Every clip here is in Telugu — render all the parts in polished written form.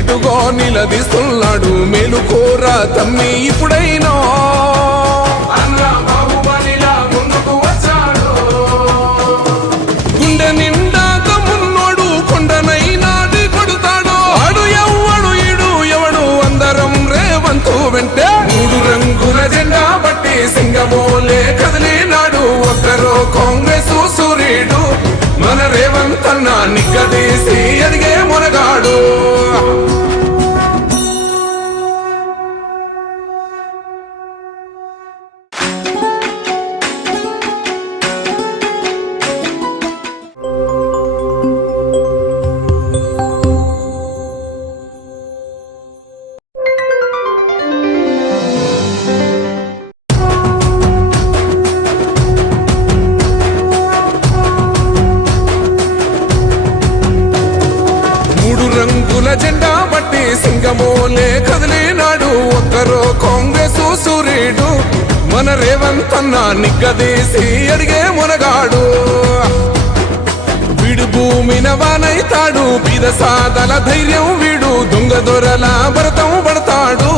ధీటుగా నిలదీస్తున్నాడు. మేలుకోరా తమ్మి ఇప్పుడైనా గుండె నిండా తమ్మున్నోడు కొండనైనా కొడుతాడు. ఆడు ఎవ్వడు ఈడు ఎవడు అందరం రేవంతు వెంటే. 3 రంగుల జెండా బట్టి సింగమోలే కదిలినాడు. ఒక్కరో కాంగ్రెస్ సూర్యుడు మన రేవంతన్న నిగ్గదీసి అడిగే మునగాడు. జెండా బట్టి సింగమోలే కదిలినాడు. ఒక్కరో కాంగ్రెస్ సూర్యుడు మన రేవంతన్న నిగ్గదీసి అడిగే మునగాడు. వీడు భూమిన వానైతాడు. బీద సాదల ధైర్యం వీడు. దొంగ దొరల భరతం పడతాడు.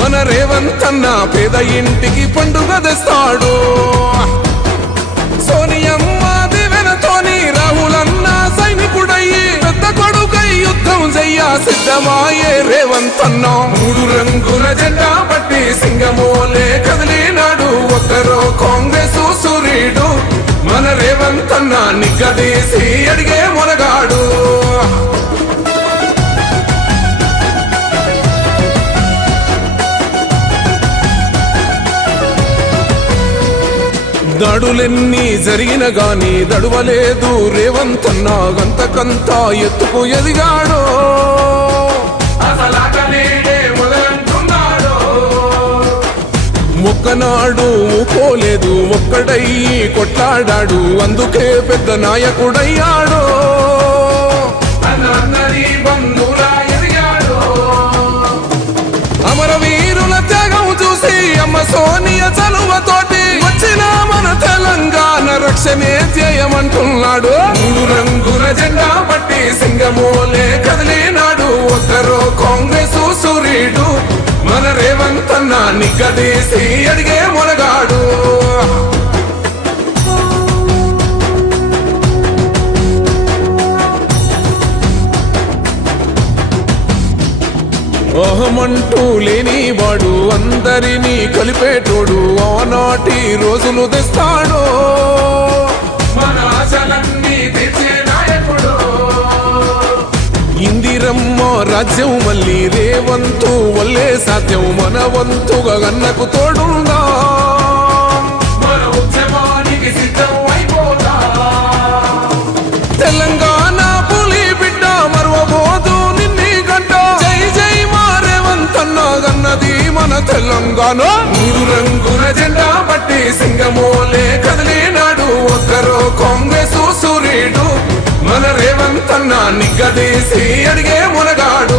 మన రేవంతన్న పేద ఇంటికి పండుగ తెస్తాడు. సోనియమ్మ దివెనతోని రాహులన్న సైనికుడయ్యి పెద్ద కొడుకై యుద్ధం చెయ్య సిద్ధమాయే రేవంతన్న. 3 రంగుల జెండా బట్టి సింగమోలే కదిలినాడు. ఒక్కరో కాంగ్రెస్ సూర్యుడు మన రేవంతన్న నిగ్గదీసి అడిగే మునగాడు. దాడులెన్ని జరిగిన గాని దడువలేదు రేవంతన్న. గంతకంతా ఎత్తుకు ఎదిగాడు. మొక్కనాడు ఊకోలేదు. ఒక్కడయ్యి కొట్లాడాడు. అందుకే పెద్ద నాయకుడయ్యాడు. అమరవీరుల త్యాగం చూసి అమ్మ సోనియ చలువతోటి వచ్చిన మన తెలంగాణ రక్షణే ధ్యేయమంటున్నాడు. 3 రంగుల జెండా బట్టి సింగమోలే కదిలినాడు. ఒక్కరో కాంగ్రెస్ సూర్యుడు మన రేవంతన్న నిగ్గదీసి అడిగే మునగాడు. అహమంటూ లేని వాడు అందరినీ కలిపేటోడు. ఆనాటి రోజులు తెస్తాడు. మన ఆశలన్నీ తెచ్చే నాయకుడు. ఇందిరమ్మ రాజ్యం మళ్ళీ రేవంతు వల్లే సాధ్యం. మన వంతుగా గన్నకు తోడుందా. మన ఉద్యమానికి సిద్ధం అయిపోతా. తెలంగాణ పులి బిడ్డ మరవబోదు నిన్ని గంట. జై జై మా రేవంతన్న గన్నది మన తెలంగాణ. 3 రంగుల జెండా బట్టి సింగమోలే కదిలినాడు. ఒక్కరో కాంగ్రెస్ సూర్యుడు మన రేవంతన్న నిగ్గదీసి అడిగే మునగాడు.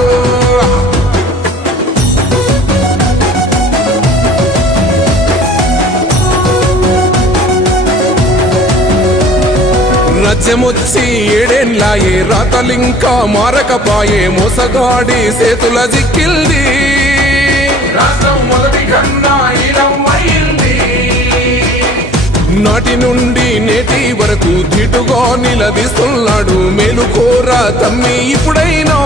రాజ్యమొచ్చి 7 ఏళ్లాయే. రాతలింకా మారకపాయే. మోసగాడి చేతుల జిక్కిల్ది. రాష్ట్రం మొదటి కన్నా ఈలమైంది. నాటి నుండి నేటి వరకు ధీటుగా నిలదీస్తున్నాడు. మేలుకోరా తమ్మి ఇప్పుడైనా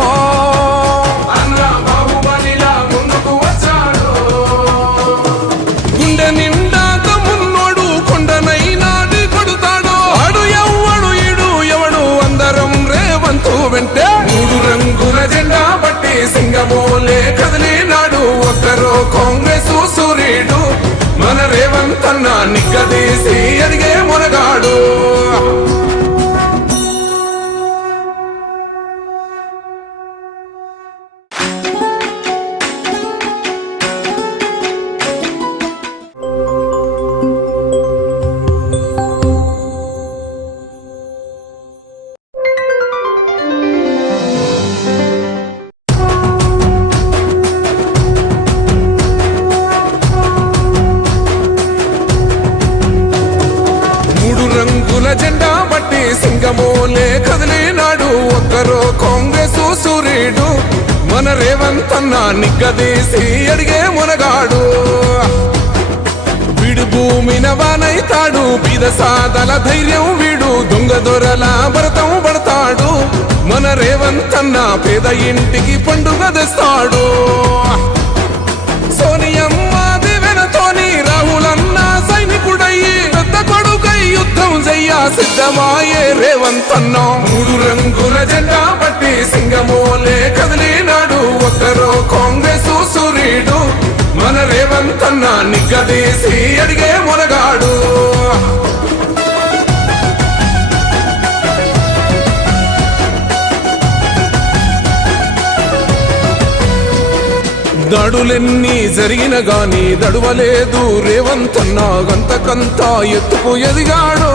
గుండె నిండా తమ్మున్నోడు కొండనైనా కొడుతాడు. ఆడు ఎవ్వడు ఈడు ఎవడు అందరం రేవంతు వెంటే. 3 రంగుల జెండా బట్టి సింగమోలే కదిలినాడు. ఒక్కరో కాంగ్రెస్ సూర్యుడు మన రేవంతన్న నిగ్గదీసి అడిగే మునగాడు. మన రేవంత్ అన్న నిగ్గదీసి అడిగే మునగాడు. వీడు భూమిన వానైతాడు, బీద సాదల ధైర్యం వీడు, దొంగ దొరల భరతం పడతాడు. మన రేవంత్ అన్న పేద ఇంటికి పండుగ తెస్తాడు. సోనియమ్మ దివెనతోని రాహులన్న సైనికుడయ్యి పెద్ద కొడుకై యుద్ధం చెయ్య సిద్ధమాయే రేవంత్ అన్న. 3 రంగుల జెండా పట్టి సింగమోలే కదిలినాడు, ఒక్కరో కాంగ్రెస్ సూర్యుడు. మన రేవంత్ అన్న నిగ్గదీసి అడిగే మునగాడు. దాడులెన్ని జరిగిన గాని దడువలేదు రేవంత్ అన్న, గంతకంతా ఎత్తుకు ఎదిగాడు.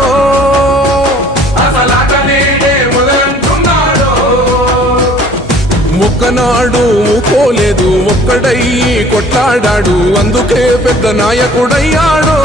ఒక్కనాడు ఊకోలేదు, ఒక్కడయ్యి కొట్లాడాడు, అందుకే పెద్ద నాయకుడయ్యాడు.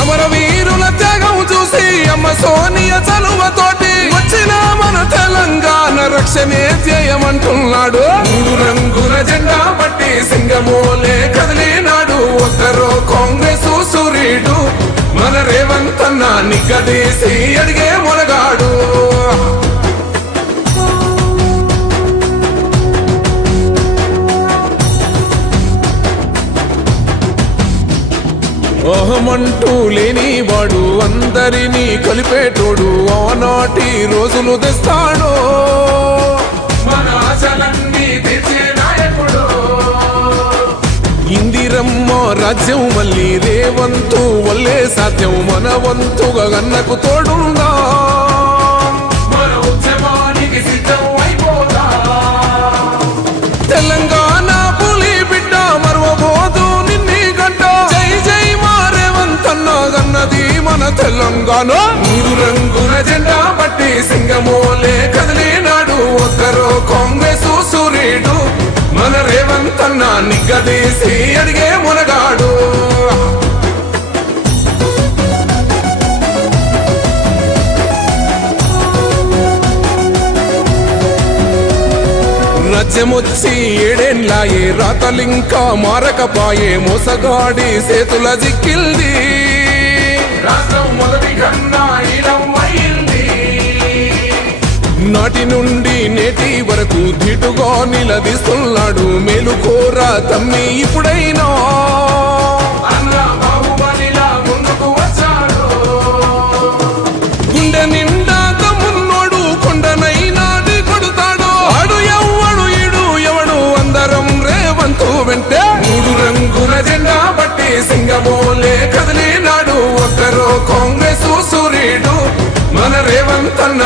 అమరవీరుల త్యాగం చూసి అమ్మ సోనియ చలువతోటి వచ్చిన మన తెలంగాణ రక్షణే చేయమంటున్నాడు. 3 రంగుల జెండా పట్టి సింగమోలే కదిలినాడు, ఒక్కరో కాంగ్రెస్ సూర్యుడు. మన రేవంత్ అన్న నిగ్గదీసి అడిగే మునగాడు. అహమంటూ లేనివాడు, అందరినీ కలిపేటోడు, ఆనాటి రోజులు తెస్తాడు. మన ఆశలన్నీ తీర్చే నాయకుడు. ఇందిరమ్మ రాజ్యం మళ్ళీ రేవంతు వల్లే సాధ్యం, మన వంతుగా గన్నకు తోడుందా. మన ఉద్యమానికి సిద్ధం అయిపోదా. తెలంగాణ పులి బిడ్డ మరవబోదు నిన్ని గడ్డ. జై జై మా రేవంత్ అన్న గన్నది మన తెలంగాణ. 3 రంగుల జెండా పట్టి సింగమోలే కదిలినాడు, ఒక్కరో కాంగ్రెస్ సూర్యుడు. మన రేవంత్ అన్న నిగ్గదీసి అడిగే మునగాడు. రాజ్యమొచ్చి 7 ఏళ్లాయే, రాతలింకా మారకపాయే, మోసగాడి సేతుల జిక్కిల్ది. రాష్ట్రం మొదటి కన్నా ఈలమైంది. నాటి నుండి నేటి వరకు ధీటుగా నిలదీస్తున్నాడు, మేలుకోర తమ్మి ఇప్పుడైనా. అన్న బాహుబలిలా ముందుకు వచ్చాడు, గుండె నిండా తమ్మున్నోడు, కొండనైనా కొడుతాడు. ఆడు ఎవ్వడు ఈడు ఎవడు, అందరం రేవంతు వెంటే. 3 రంగుల జెండా పట్టి సింగమోలే కదిలినాడు, ఒక్కరో కాంగ్రెస్ సూర్యుడు. మన రేవంత్ అన్న